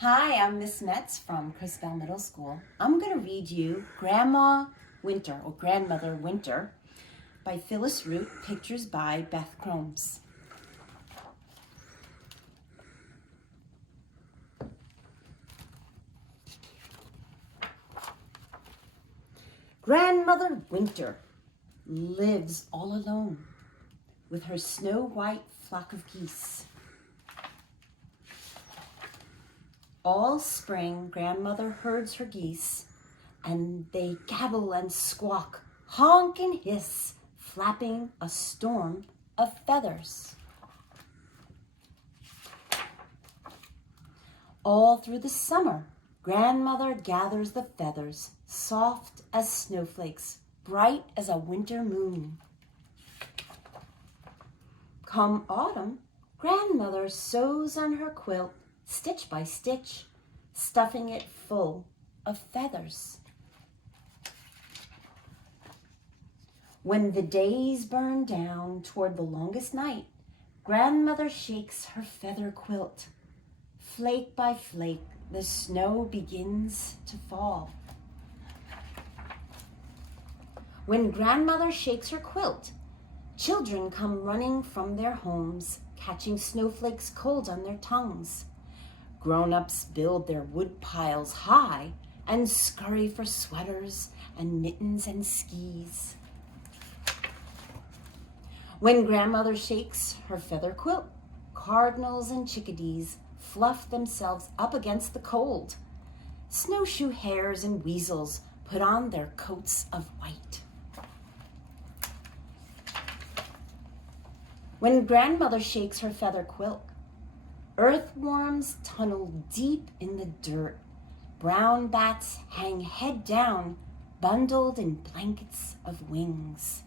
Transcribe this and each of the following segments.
Hi, I'm Miss Metz from Crispell Middle School. I'm going to read you Grandma Winter or Grandmother Winter by Phyllis Root, pictures by Beth Cromes. Grandmother Winter lives all alone with her snow-white flock of geese. All spring, Grandmother herds her geese, and they gabble and squawk, honk and hiss, flapping a storm of feathers. All through the summer, Grandmother gathers the feathers, soft as snowflakes, bright as a winter moon. Come autumn, Grandmother sews on her quilt, stitch by stitch, stuffing it full of feathers. When the days burn down toward the longest night, Grandmother shakes her feather quilt. Flake by flake, the snow begins to fall. When Grandmother shakes her quilt, children come running from their homes, catching snowflakes cold on their tongues. Grown-ups build their wood piles high and scurry for sweaters and mittens and skis. When Grandmother shakes her feather quilt, cardinals and chickadees fluff themselves up against the cold. Snowshoe hares and weasels put on their coats of white. When Grandmother shakes her feather quilt, earthworms tunnel deep in the dirt. Brown bats hang head down, bundled in blankets of wings.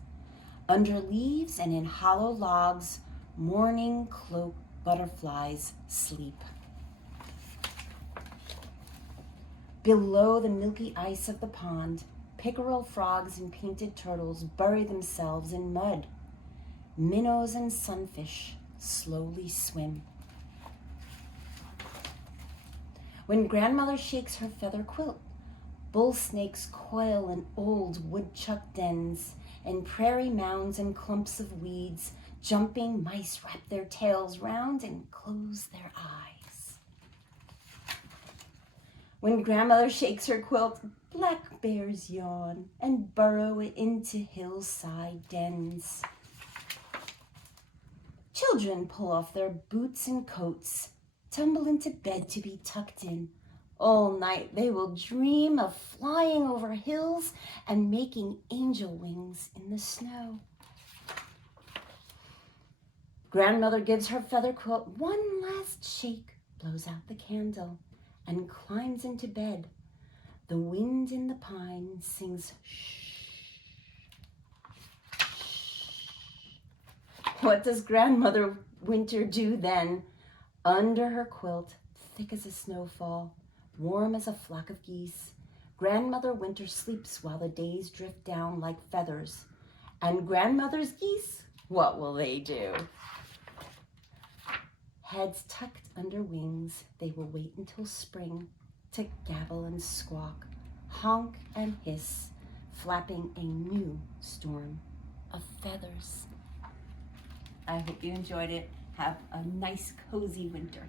Under leaves and in hollow logs, morning cloak butterflies sleep. Below the milky ice of the pond, pickerel frogs and painted turtles bury themselves in mud. Minnows and sunfish slowly swim. When Grandmother shakes her feather quilt, bull snakes coil in old woodchuck dens, and prairie mounds and clumps of weeds, jumping mice wrap their tails round and close their eyes. When Grandmother shakes her quilt, black bears yawn and burrow into hillside dens. Children pull off their boots and coats, tumble into bed to be tucked in. All night they will dream of flying over hills and making angel wings in the snow. Grandmother gives her feather quilt one last shake, blows out the candle, and climbs into bed. The wind in the pine sings shh. What does Grandmother Winter do then? Under her quilt, thick as a snowfall, warm as a flock of geese, Grandmother Winter sleeps while the days drift down like feathers. And Grandmother's geese, what will they do? Heads tucked under wings, they will wait until spring to gabble and squawk, honk and hiss, flapping a new storm of feathers. I hope you enjoyed it. Have a nice, cozy winter.